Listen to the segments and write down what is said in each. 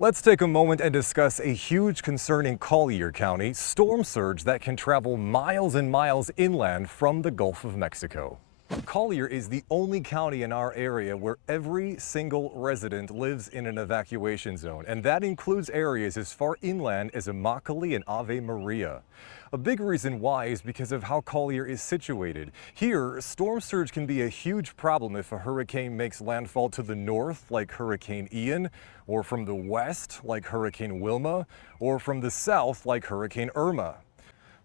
Let's take a moment and discuss a huge concern in Collier County, storm surge that can travel miles and miles inland from the Gulf of Mexico. Collier is the only county in our area where every single resident lives in an evacuation zone, and that includes areas as far inland as Immokalee and Ave Maria. A big reason why is because of how Collier is situated. Here, storm surge can be a huge problem if a hurricane makes landfall to the north, like Hurricane Ian, or from the west, like Hurricane Wilma, or from the south, like Hurricane Irma.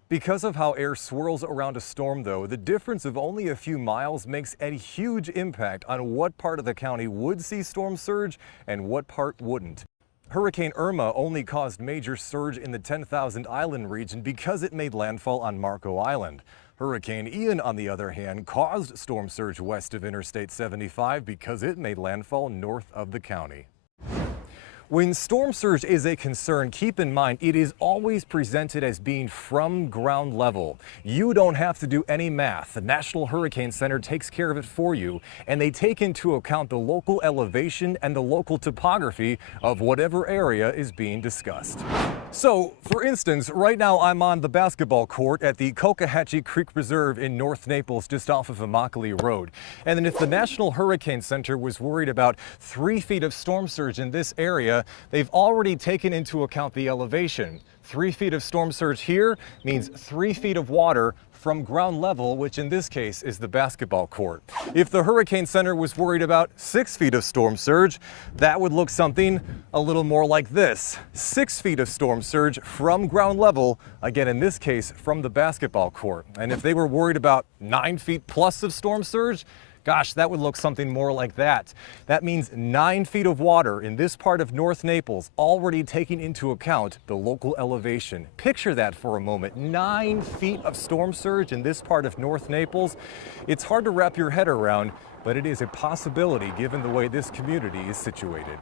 Because of how air swirls around a storm, though, the difference of only a few miles makes a huge impact on what part of the county would see storm surge and what part wouldn't. Hurricane Irma only caused major surge in the 10,000 Island region because it made landfall on Marco Island. Hurricane Ian, on the other hand, caused storm surge west of Interstate 75 because it made landfall north of the county. When storm surge is a concern, keep in mind it is always presented as being from ground level. You don't have to do any math. The National Hurricane Center takes care of it for you, and they take into account the local elevation and the local topography of whatever area is being discussed. So, for instance, right now I'm on the basketball court at the Cocohatchee Creek Reserve in North Naples, just off of Immokalee Road. And then if the National Hurricane Center was worried about 3 feet of storm surge in this area, they've already taken into account the elevation. 3 feet of storm surge here means 3 feet of water from ground level, which in this case is the basketball court. If the Hurricane Center was worried about 6 feet of storm surge, that would look something a little more like this. 6 feet of storm surge from ground level, again in this case from the basketball court. And if they were worried about 9 feet plus of storm surge, gosh, that would look something more like that. That means 9 feet of water in this part of North Naples, already taking into account the local elevation. Picture that for a moment. 9 feet of storm surge in this part of North Naples. It's hard to wrap your head around, but it is a possibility given the way this community is situated.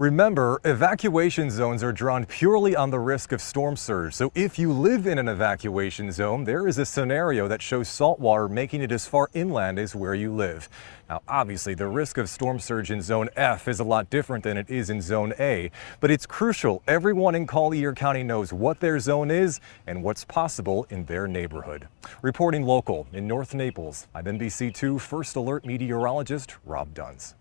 Remember, evacuation zones are drawn purely on the risk of storm surge. So if you live in an evacuation zone, there is a scenario that shows salt water making it as far inland as where you live. Now, obviously, the risk of storm surge in Zone F is a lot different than it is in Zone A, but it's crucial everyone in Collier County knows what their zone is and what's possible in their neighborhood. Reporting local in North Naples, I'm NBC2 First Alert meteorologist Rob Duns.